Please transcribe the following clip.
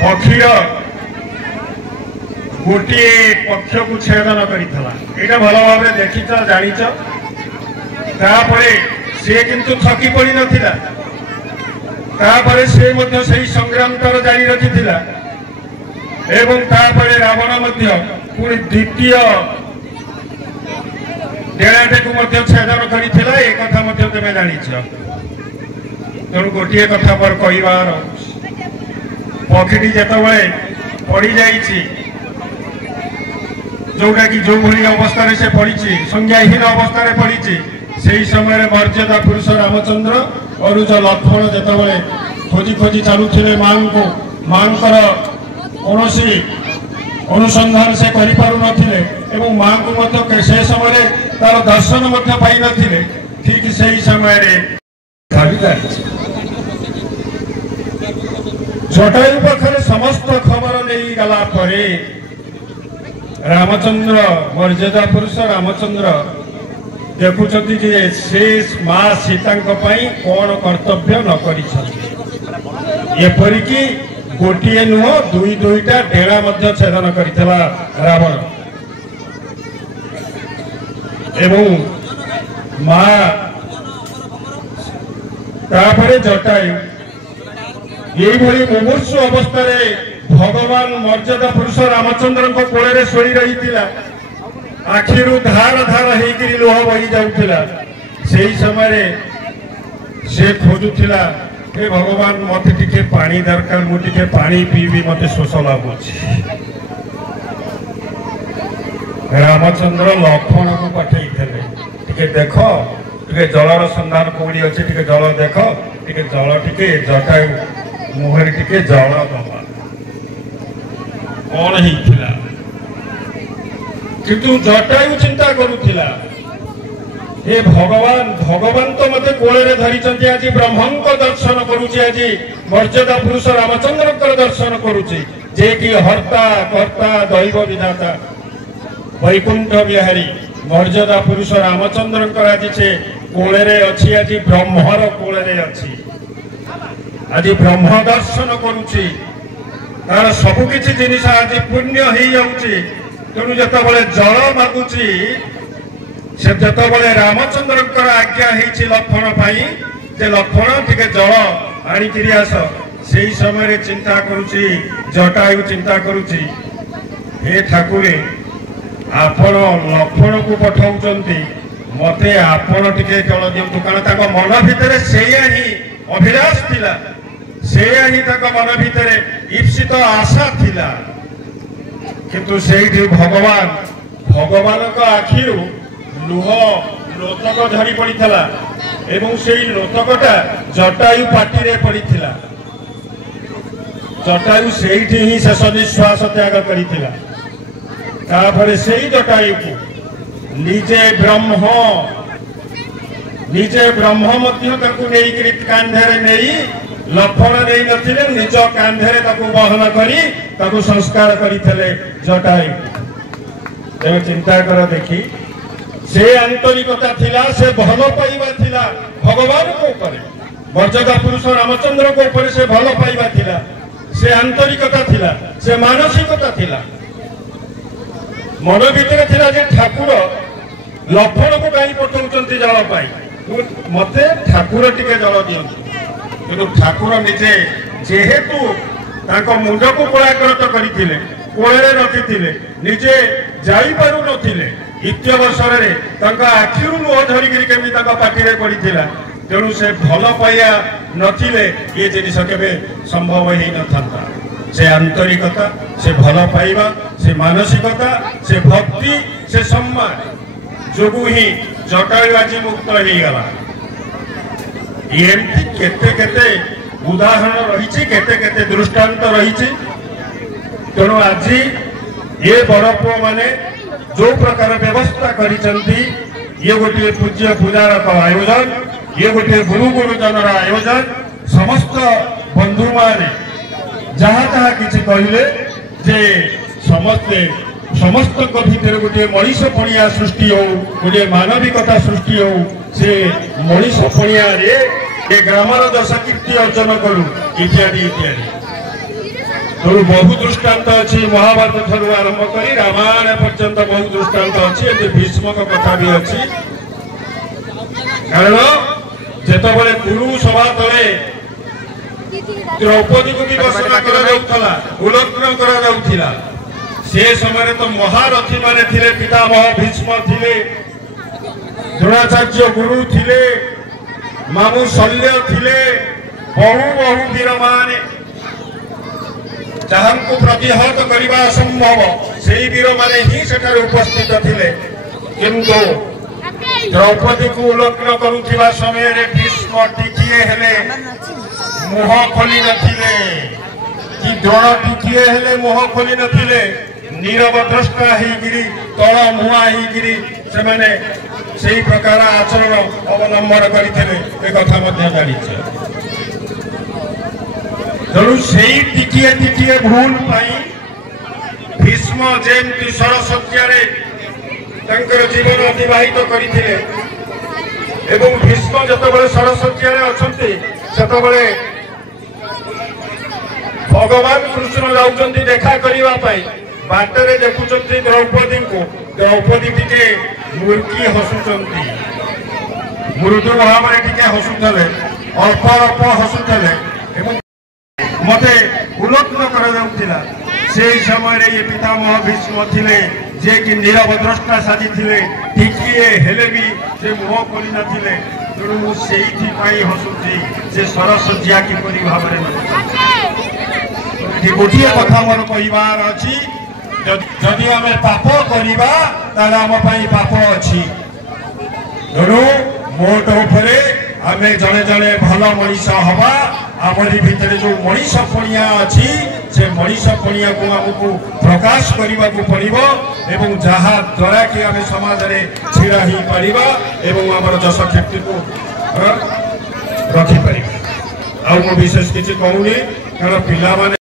पक्षीर गोटे पक्ष को छेदन करा यहाँ भल भाव देखीच जाच सी किंतु थकी पड़ी नाला से संग्राम तर जारी रखी एवं तापरे रावण पुणी द्वितीय डेणाटे को छेदन करता एक तुम जाच तेणु गोटे कथा पर कहबार पक्षी जिते पड़ जा जोटा कि जो भली अवस्था से पड़ी संज्ञाहीन अवस्था पड़ी से समय मर्यादा पुरुष रामचंद्र और जो लक्ष्मण जिते खोजी खोजी चलुले माँ को माँ कौन अनुसंधान से कर माँ को से समय तार दर्शन पाई नथिले ठीक से समय जटायु पाखे समस्त खबर नहीं गला परे रामचंद्र मर्यादा पुरुष रामचंद्र देखुं से माँ सीता कौन कर्तव्य न करपरिक गोटे नुह दुई दुईटा डेणा छेदन करथिला रावण एवं माँ तापरे जटायु यही मुमूर्षु अवस्था भगवान मर्यादा पुरुष रामचंद्र को कोले शोई रही आखिरु धार धार होकर लुह बही जाऊला से समय से खोजुला हे भगवान मत टिके पानी दरकार मुझे पानी पीबी मत शोष लगुच रामचंद्र लक्ष्मण को पठे टे देख टे जलर संधान कौड़ी अच्छे टे जल देख टे जल टे जटायु मुहर टे जल दबा कौन होता किंतु जटायु चिंता करुला हे भगवान भगवान तो मत कोले धरी आज ब्रह्म दर्शन करुचे आज मर्यादा पुरुष रामचंद्र दर्शन करुचे जे कि हर्ता कर्ता दैव विधाता वैकुंठ बिहारी मर्यादा पुरुष रामचंद्र आज से कोले अच्छी आज ब्रह्मर कोले अच्छी आज ब्रह्म दर्शन करुचे तार सबकि जिनिस आज पुण्य हो जाऊँगी तेणु जिते जल मागुची से जिते रामचंद्र आज्ञा होती लक्ष्मण जे लक्ष्मण टे जल आणिकी आस से समय चिंता करुची जटायु चिंता करुची हे ठाकुरे आपण लक्ष्मण को पठाउचंती मते आपण टिके जल दियंतु कारण मन भितर से ही अभिलाष थिला से ही मन भितर ईप्सित आशा थिला किंतु से भगवान भगवान का आखिरु लुह लोतक झरी पड़ा एवं से लोतकटा जटायु पाटी रे पड़ा जटायु से ही शेष निश्वास त्याग कर से जटायु को निजे ब्रह्म कांधे नहीं लक्ष्मण नहीं नथिले निज कांधे बहन करी संस्कार करते जटायु तेज चिंता कर देखी से आंतरिकता थिला से भल पाइबा थिला भगवान को ऊपर मर्यादा पुरुष रामचंद्र को ऊपर से भल पाइबा थिला से आंतरिकता थिला से मानसिकता थिला मन भीतर थिला जे ठाकुर लक्ष्मण को कहीं पठाउचंती जल पाई मते ठाकुर टिके जल दियंतु किंतु ठाकुर निजे जेहेतु ताको मुंड को कोलाकृत करथिले कोळे रखिथिले निजे जाई पारु नथिले इत्यवसर रे ताका आखिरु लुह धरिकरी केमी ताका पाटी रे पड़ीथिला तेणु से भल पाइया नथिले ये जिनिस केबे संभव ही नथांता से आंतरिकता से भल पाइबा से मानसिकता से भक्ति से सम्मान जोगु ही जटायु आज मुक्त हो गला एमती केते केते उदाहरण रही केते केते दृष्टांत रही तेणु आज ये बड़ पुओ माने जो प्रकार व्यवस्था करिसंती ये गोटे पूज्य पूजार आयोजन ये गोटे गुरु गुरुजन आयोजन समस्त बंधु माने जहाँ जहाँ किसी कहले जे समस्ते समस्त भीतर गोटे मनीष पणिया सृष्टि हो गोटे मानविकता सृष्टि हो से मनीष पणिया रे ଏ ଗ୍ରାମର ଯଶ କୀର୍ତ୍ତି ଅର୍ଜନ କରୁ ଇତ୍ୟାଦି ଇତ୍ୟାଦି। ତେଣୁ ବହୁ ଦୃଷ୍ଟାନ୍ତ ଅଛି ମହାଭାରତ ଠାରୁ ଆରମ୍ଭ କରି ରାମାୟଣ ପର୍ଯ୍ୟନ୍ତ ବହୁ ଦୃଷ୍ଟାନ୍ତ ଅଛି। ଏମିତି ଭୀଷ୍ମଙ୍କ କଥା ବି ଅଛି। କାରଣ ଯେତେବେଳେ କୁରୁ ସଭା ତଳେ ଦ୍ରୌପଦୀକୁ ବିବେଚନା କରାଯାଉଥିଲା, ଉଲଗ୍ନ କରାଯାଉଥିଲା, ସେ ସମୟରେ ତ ମହାରଥୀ ମାନେ ଥିଲେ। ପିତାମହ ଭୀଷ୍ମ ଥିଲେ, ଦ୍ରୋଣାଚାର୍ଯ୍ୟ ଗୁରୁ ଥିଲେ, ମାମୁ ଶଲ୍ୟ ଥିଲେ, ବହୁ ବହୁ ବୀରମାନେ ଯାହାଙ୍କୁ ପ୍ରତିହତ କରିବା ଅସମ୍ଭବ ସେହି ବୀରମାନେ ହିଁ ସେଠାରେ ଉପସ୍ଥିତ ଥିଲେ। କିନ୍ତୁ ଦ୍ରୌପଦୀକୁ ଉଲଗ୍ନ କରୁଥିବା ସମୟରେ ଭୀଷ୍ମ ଟିକିଏ ହେଲେ ମୁହଁ ଖୋଲି ନଥିଲେ, କି ଦ୍ରୋଣ ଟିକିଏ ହେଲେ ମୁହଁ ଖୋଲି ନଥିଲେ। ନୀରବ ଦ୍ରଷ୍ଟା ହେଇକିରି ତଳ ମୁହାଁ ହେଇକିରି ସେମାନେ ସେହି ପ୍ରକାର ଆଚରଣ ଅବଲମ୍ବନ କରିଥିଲେ, ଏ କଥା ମଧ୍ୟ ଜାଣିଛେ। ତେଣୁ ସେଇ ଟିକିଏ ଟିକିଏ ଭୁଲ ପାଇଁ ଭୀଷ୍ମ ଯେମିତି ସରଶଯ୍ୟାରେ ତାଙ୍କର ଜୀବନ ଅତିବାହିତ କରିଥିଲେ ଏବଂ ଭୀଷ୍ମ ଯେତେବେଳେ ସରଶଯ୍ୟାରେ ଅଛନ୍ତି ସେତେବେଳେ ଭଗବାନ କୃଷ୍ଣ ଯାଉଛନ୍ତି ଦେଖା କରିବା ପାଇଁ। ବାଟରେ ଦେଖୁଛନ୍ତି ଦ୍ରୌପଦୀଙ୍କୁ, ଦ୍ରୌପଦୀ ଟିକେ ମୁର୍କି ହସୁଛନ୍ତି, ମୃଦୁ ଭାବରେ ଟିକେ ହସୁଥିଲେ, ଅଳ୍ପ ଅଳ୍ପ ହସୁଥିଲେ ଏବଂ ମତେ ଉଲଗ୍ନ କରାଯାଉଥିଲା। ସେହି ସମୟରେ ଏ ପିତାମହ ଭୀଷ୍ମ ଥିଲେ, ଯିଏକି ନୀରବ ଦ୍ରଷ୍ଟା ସାଜିଥିଲେ, ଟିକିଏ ହେଲେ ବି ସେ ମୁହଁ ଖୋଲି ନଥିଲେ। ତେଣୁ ମୁଁ ସେଇଥିପାଇଁ ହସୁଛି ଯେ ସରଶଯ୍ୟା କିପରି ଭାବରେ ଏଠି ଗୋଟିଏ କଥା ମୋର କହିବାର ଅଛି, ଯଦି ଆମେ ପାପ କରିବା ତାହେଲେ ଆମ ପାଇଁ ପାପ ଅଛି। ତେଣୁ ମୋଟ ଉପରେ ଆମେ ଜଣେ ଜଣେ ଭଲ ମଣିଷ ହବା। ଆମରି ଭିତରେ ଯୋଉ ମଣିଷ ପଣିଆ ଅଛି ସେ ମଣିଷ ପଣିଆକୁ ଆମକୁ ପ୍ରକାଶ କରିବାକୁ ପଡ଼ିବ ଏବଂ ଯାହା ଦ୍ୱାରା କି ଆମେ ସମାଜରେ ଛିଡ଼ା ହେଇପାରିବା ଏବଂ ଆମର ଯଶ କୀର୍ତ୍ତିକୁ ରଖିପାରିବା। ଆଉ ମୁଁ ବିଶେଷ କିଛି କହୁନି, କାରଣ ପିଲାମାନେ